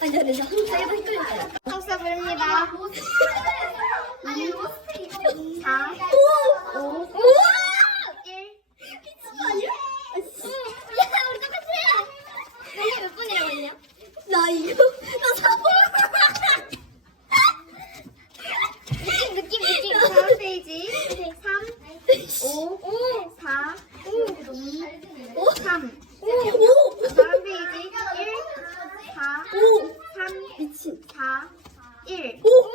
아니 아니 저 한국사 1번 헷갈렸어요. 한국사 부릅니다. 2, 4, 5, 1. 미친 거 아니야? 야, 우리 똑같아. 내가 몇 분이라고 했냐? 나 이거 나 사번. 느낌, 느낌, 느낌. 다음 페이지. 3, 5, 4, 2, 3. 日乌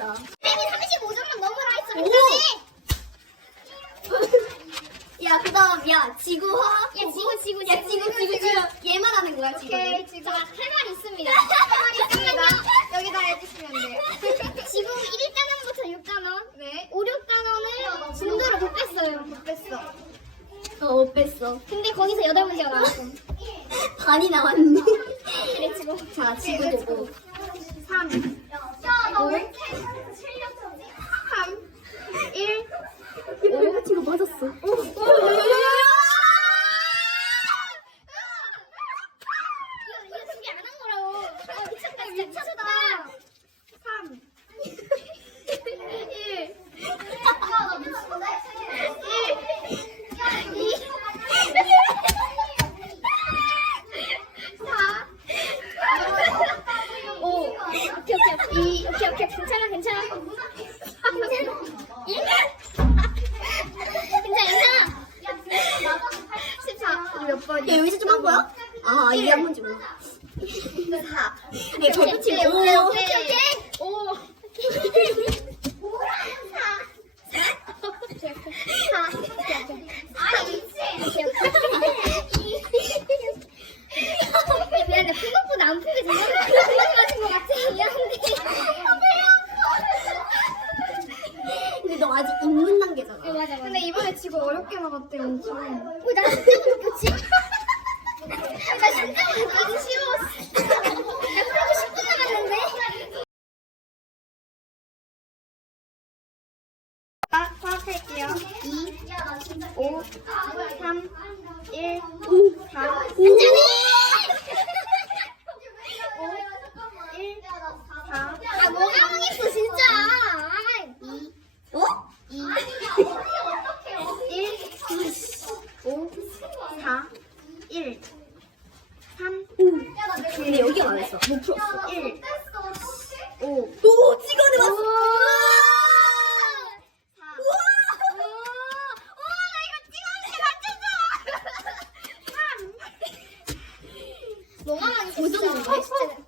쌤이 35점만 넘어라 했어, 오! 맨날에. 야, 그 다음, 야, 지구화. 야, 지구, 지구, 야, 지구, 지구, 지구. 얘만 하는 거야, 지금. 오케이, 지금 할말 있습니다. 할말 있습니다. 여기다 해주시면 돼요. 지금 1단원부터 6단원, 네. 5, 6단원을 진도로 못 뺐어요. 못 뺐어. 어, 못 뺐어. 근데 거기서 8문제가 나왔어. 반이 나왔네. 그래, 지금. 자, 지구 보고. 3, 야, 너왜 이렇게 3, 1, 오, 지금 맞았어. 이거 준비 안 한 거라고. 아, 미쳤다, 진짜 미쳤다. 3, 1, 4, 5, 오케이, 오케이, 오케이, 오케이, 오케이, 괜찮아, 괜찮아. 괜찮아, 괜찮아. 14, 몇 야, 번이야? 여기서 좀 한 거야? 아, 이게 한 건지 몰라. 4. 네, 별 붙이고. 오케이, 오케이, 오케이. 오. 미안해, 생각보다 안 풀게 되게 맞은 것 같아. 미안한데. 근데 너 아직 입문 단계잖아. 맞아, 맞아. 근데 이번에 지금 어렵게 나갔대 엄청. 어, 나 진짜 못했지? 나 진짜 못했지? 쉬워. 나 풀고 10분 남았는데? 아, 파악할게요. 2, 5, 3, 1, 4. 안전해! 5, 1, 4. 아, 뭐가 망했어, 진짜! 2, 어? 2, 1, 5, 4, 1, 3, 근데 여기 안 했어. 못 풀었어. 1, 5, 오, 찍어내 봤어. 우와! 우와, 나 이거 찍었는데 맞췄어! 3! 뭐가 많이 고정인데?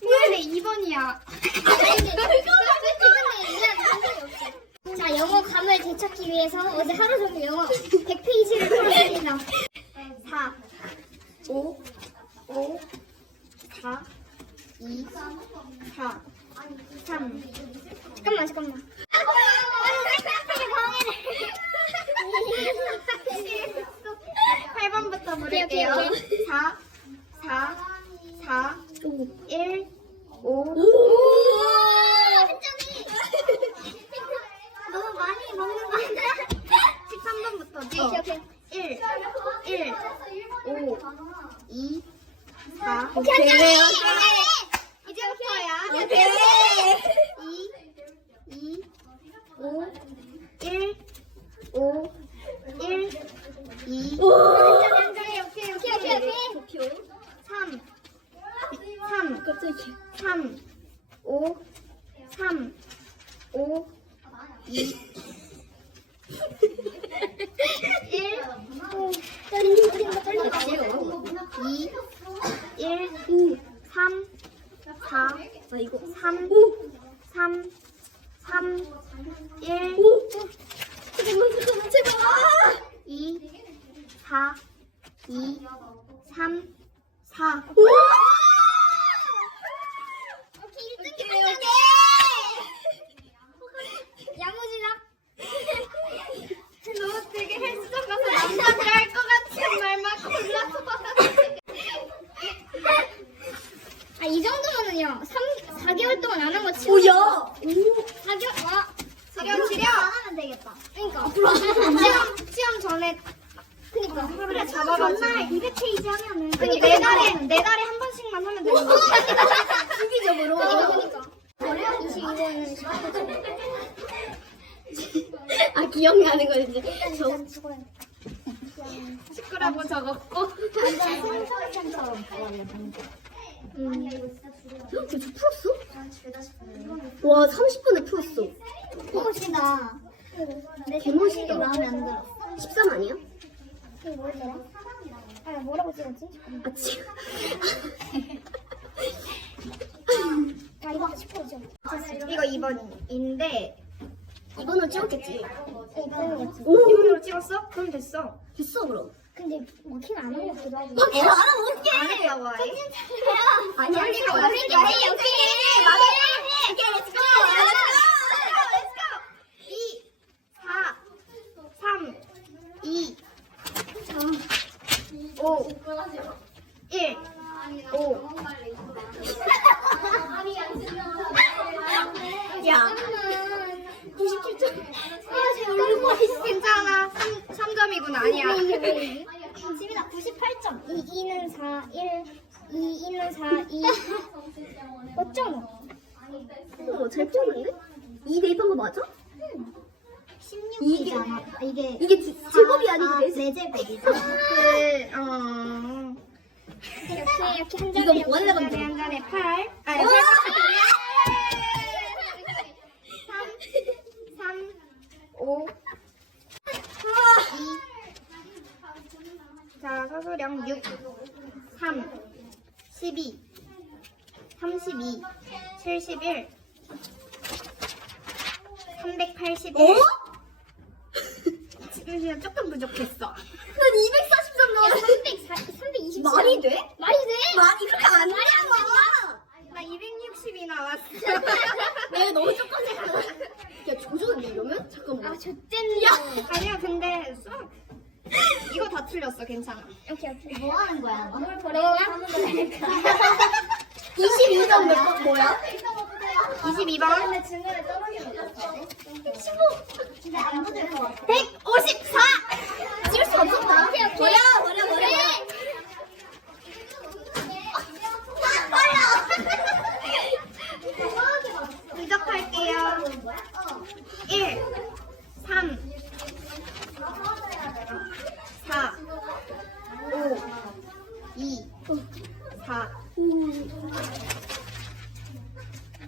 근데 2번이야. 자, 영어 감을 되찾기 위해서 어제 하루 종일 영어 100페이지를 풀었습니다. 4, 5, 5, 4, 2, 4, 3. 잠깐만, 잠깐만. 아, 방해를. 8번부터 오케이, 부를게요. 오케이, 오케이. 4, 4, 4, 1, 5. 한점이 너무 많이 먹는 거 아니야? 13번부터지? 오케이, 오케이. 1, 1, 5, 2, 4. 오케이, 한 점이. 이제부터야. 오케이. 2, 2, 5, 1, 5, 1, 2, 한 점이 오케이, 오케이, 오케이, 오케이. 3, 3, 갑자기. 3, 5, 3, 5, 2, 1, 떨린다, 떨린다. 2, 1, 3, 4, 아, 이거. 3, 3, 3, 1, 잠깐만, 잠깐만, 제발. 아! 2, 4, 2, 3, 4. 오케이, 1등이 한 점이. 야무지다. 너 되게 헬스장 가서 남자들 할 것 같은 말만 골라서 아, 이 정도면은요, 3, 4개월 동안 안 한 거 치고. 오, 야! 4개월, 와. 지려, 지려. 안 하면 되겠다. 그니까. 시험, 시험 전에 그니까. 하루를 잡아가지고. 전날 200페이지 하면은. 아니, 네 달에, 네 달에 한 번씩만 하면 되는 거지. 주기적으로. 그니까, 그니까. 22번은 19번. 아, 기억나는 거 이제. 저, 일단 죽어야 돼. 시끄라고 적었고. 완전 음. 저 풀었어? 와, 30분에 풀었어. 멋있다. 내 개멋있다. 마음에 안 들어. 13 아니야? 그게 뭐였더라? 아, 뭐라고 찍었지? 아, 지금. 아, 이거 10%죠. 이거 2 번인데, 이번은 찍었겠지. 오! 2번으로 찍었어? 그럼 됐어. 됐어, 그럼. 근데 먹히면 안 하고. 아, 걔 알아, 못해! 안 했다고 해. 아니, 아니, 이거 아니. 오케이, 오케이, 오케이. 맞아. 오 케이, 렛츠고! 2, 4, 3, 2, 5, 1, 5. 야. 97점. 아, 잘 괜찮아. 3, 3점이군, 아니야. 지민아 98점. 2, 2는 4, 1, 2, 2는 4, 2. 어쩜? 어, 잘 풀었는데? 2 대입한 거 맞아? 16이잖아. 이게 이게 지- 제곱이 아니고 내 네 제곱이다. 그, 어. 이렇게 이렇게 한 잔에 뭐 하려고 한 잔에 한 잔에 8. 아니, 와! 3, 3, 5, 2. 자, 서술형 6, 3, 12, 32, 71, 381. 어? 지금 그냥 조금 부족했어. 난243 나왔어. 300, 320. 말이 돼? 말이 돼? 말이 그렇게 안 나와. 나 260이 나왔어. 내가 너무 조금 생각나. 야, 조졌는데 이러면? 잠깐만. 아, 좋댔네. 아니야, 근데 수학 이거 다 틀렸어. 괜찮아. 오케이, 오케이. 뭐 하는 거야? 물 버리냐? 22점 몇번 뭐야? 22번. 근데 중간에 떨어지면 어떡해? 15. 근데 안 묻을 것 같아. 154! 찍을 수 없었다. 버려, 버려, 버려. 부족할게요. 1, 3, 4, 5, 2, 4,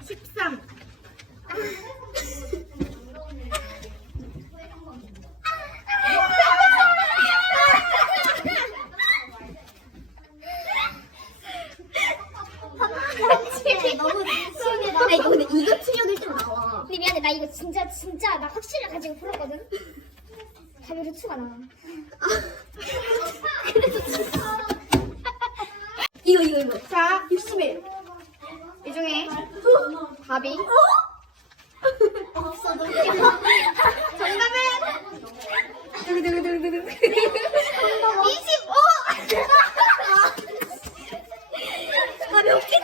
13. 너무 심하다. 아, 이거 근데 이거 틀려도 1등 나 이거 진짜 진짜 나 확신을 가지고 풀었거든. 답이 루트가 나와. 이거, 이거, 이거. 자, 61. 이 중에 답이 없어, 너무 정답은 두구두구두구두구. 25! 아몇 개?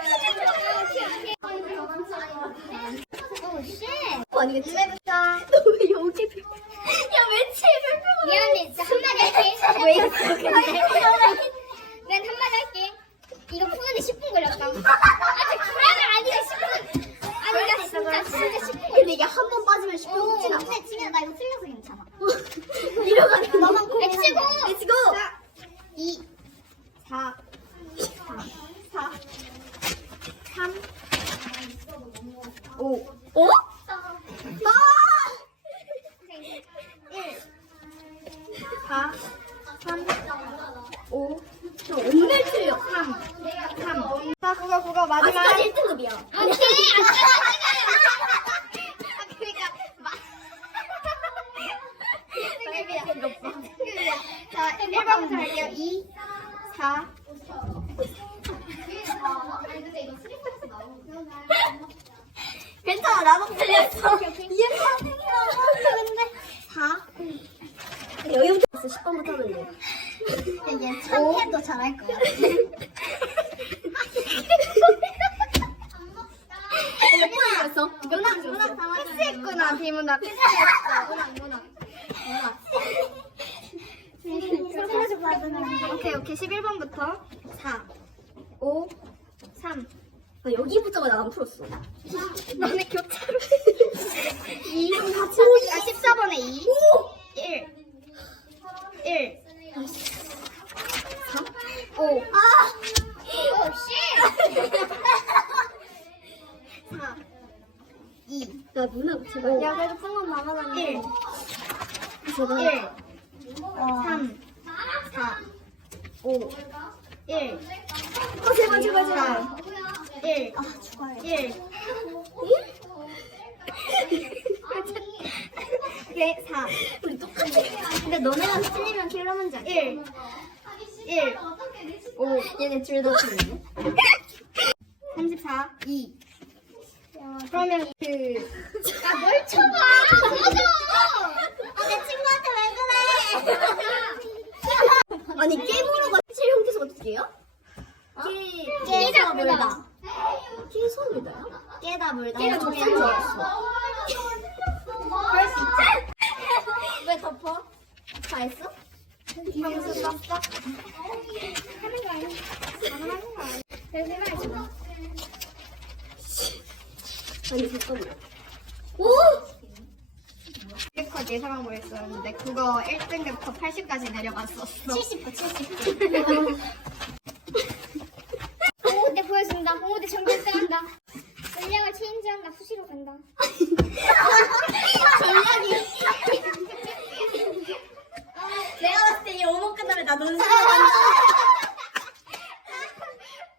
오, 쉣. 아니겠지? 누구부터? 너왜 여기? 야왜 칠을 미안해, 진짜 한마디 할게. 왜 이렇게 난 한마디 할게. 이거 푸는데 10분 걸렸다. 아직 불안을 아니야, 10분. 아니, 나 진짜, 진짜 10분 걸렸어. 근데 이게 한 번 빠지면 10분 오, 지 근데 지민아, 나 이거 틀려서 괜찮아. 이러가지고 너만 고 렛츠고! 렛츠고! 2, 4 4 3 5 5? 아! 1. 4 3 5저 오늘 틀려 3 3 자, 그거, 그거 마지막. 아직까지 1등급이야 오케이, 안 그러니까, 마- 그러니까. 자, 1번부터 할게요. 2, 4, 괜찮아 나도 틀렸어 이해 근데 4 여기부터 10번부터 하면 돼 이게 참해도 잘할 거야. 몇 번이었어? 누나, 누나 다 맞았네. 패스했구나, 비문학. 오케이, 오케이. 11번부터. 4 5, 3. 아, 여기부터가 나 안 풀었어 너네 교차로. 2, 4, 아, 14번에 2. 1. 1. 5. 오, 씨! 4. 2. 야 누나 제발 야, 그래도 푼건 남아놨네. 1. 제발 1. 3. 4. 5. 1. 어 제발 제발 제발 4. 1. 아 죽어요 1. 오케이, 4. 우리 똑같아 근데 너네랑 틀리면 킬러 문제 1. 1. 5. 얘네 둘다 틀리네 34. 2. 그러면 그. 아, 뭘 쳐봐! 맞아! 아, 내 친구한테 왜 그래! 아니 깨물어가 실 형태소가 두 개야? 깨 깨다 물다. 깨서 물다야? 깨가 적신 줄 알았어 그럴 수 있지? 왜 덮어? 다 했어? 점수 썼어? 하는 거 아니야? 안 하는 거 아니야? 내 생각이 좋아. 아니 잠깐만 오! 컷 예상하고 있었는데 그거 1등급부터 80까지 내려갔었어. 70번, 70. 오대 보여준다. 오대 전결승 한다. 전략을 체인지한다. 간다.